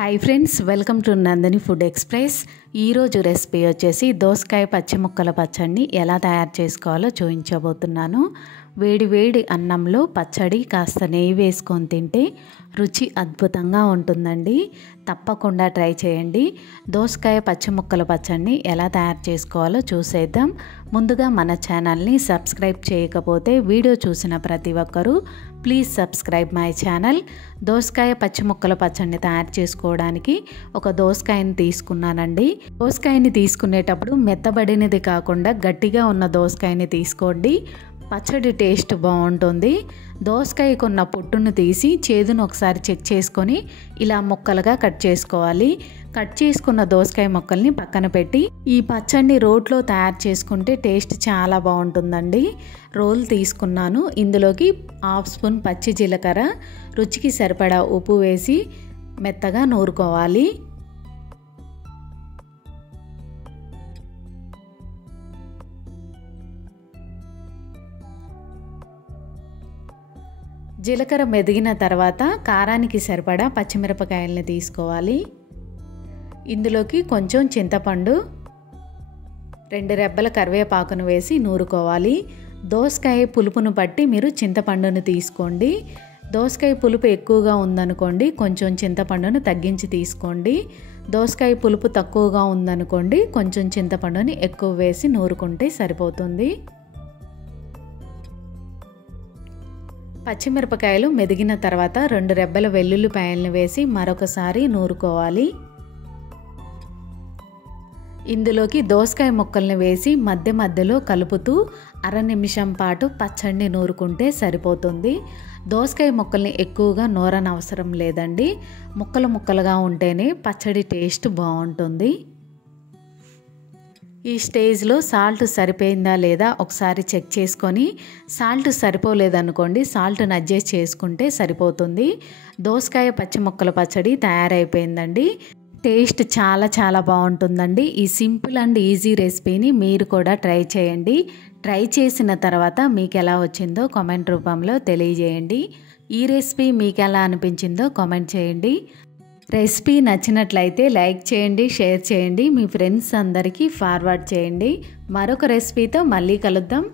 Hi friends, welcome to Nandini food express. ఈరోజు recipe వచ్చేసి దోసకాయ పచ్చి ముక్కల పచ్చడిని ఎలా తయారు చేసుకోవాలో చూపించబోతున్నాను. వేడి వేడి అన్నంలో పచ్చడి కాస్త నెయ్యి వేసుకొని తింటే రుచి అద్భుతంగా ఉంటుందండి. తప్పకుండా ట్రై చేయండి. దోసకాయ పచ్చి ముక్కల పచ్చడిని ఎలా తయారు చేసుకోవాలో చూసేద్దాం. ముందుగా మన ఛానల్ని సబ్స్క్రైబ్ చేయకపోతే వీడియో చూసిన ప్రతి ఒక్కరూ ప్లీజ్ సబ్స్క్రైబ్ మై ఛానల్. దోసకాయ పచ్చి ముక్కల పచ్చడిని తయారు చేసుకోవడానికి ఒక దోసకాయని తీసుకున్నానండి. దోసకాయని తీసుకునేటప్పుడు మెత్తబడినది కాకుండా గట్టిగా ఉన్న దోసకాయని తీసుకోండి. పచ్చడి టేస్ట్ బాగుంటుంది. దోసకాయకు ఉన్న పొట్టును తీసి చేదును ఒకసారి చెక్ చేసుకొని ఇలా ముక్కలుగా కట్ చేసుకోవాలి. కట్ చేసుకున్న దోసకాయ ముక్కల్ని పక్కన పెట్టి ఈ పచ్చడిని రోట్లో తయారు చేసుకుంటే టేస్ట్ చాలా బాగుంటుందండి. రోల్ తీసుకున్నాను. ఇందులోకి హాఫ్ స్పూన్ పచ్చి జీలకర్ర, రుచికి సరిపడా ఉప్పు వేసి మెత్తగా నూరుకోవాలి. జీలకర్ర మెదిగిన తర్వాత కారానికి సరిపడా పచ్చిమిరపకాయలని తీసుకోవాలి. ఇందులోకి కొంచెం చింతపండు, 2 రెబ్బల కరివేపాకును వేసి నూరుకోవాలి. దోసకాయ పులుపును బట్టి మీరు చింతపండును తీసుకోండి. దోసకాయ పులుపు ఎక్కువగా ఉందనుకోండి కొంచెం చింతపండును తగ్గించి తీసుకోండి. దోసకాయ పులుపు తక్కువగా ఉందనుకోండి కొంచెం చింతపండుని ఎక్కువ వేసి నూరుకుంటే సరిపోతుంది. పచ్చిమిరపకాయలు మెదిగిన తర్వాత 2 రెబ్బల వెల్లుల్లిపాయలను వేసి మరొకసారి నూరుకోవాలి. ఇందులోకి దోసకాయ ముక్కల్ని వేసి మధ్య మధ్యలో కలుపుతూ అర నిమిషం పాటు పచ్చడిని నూరుకుంటే సరిపోతుంది. దోసకాయ ముక్కల్ని ఎక్కువగా నూరనవసరం లేదండి. ముక్కలు ముక్కలుగా ఉంటేనే పచ్చడి టేస్ట్ బాగుంటుంది. ఈ స్టేజ్లో సాల్ట్ సరిపోయిందా లేదా ఒకసారి చెక్ చేసుకొని, సాల్ట్ సరిపోలేదనుకోండి సాల్ట్ని అడ్జస్ట్ చేసుకుంటే సరిపోతుంది. దోసకాయ పచ్చి ముక్కల పచ్చడి తయారైపోయిందండి. టేస్ట్ చాలా చాలా బాగుంటుందండి. ఈ సింపుల్ అండ్ ఈజీ రెసిపీని మీరు కూడా ట్రై చేయండి. ట్రై చేసిన తర్వాత మీకు ఎలా వచ్చిందో కామెంట్ రూపంలో తెలియజేయండి. ఈ రెసిపీ మీకు ఎలా అనిపించిందో కామెంట్ చేయండి. రెసిపీ నచ్చినట్లయితే లైక్ చేయండి, షేర్ చేయండి, మీ ఫ్రెండ్స్ అందరికీ ఫార్వర్డ్ చేయండి. మరొక రెసిపీతో మళ్ళీ కలుద్దాం.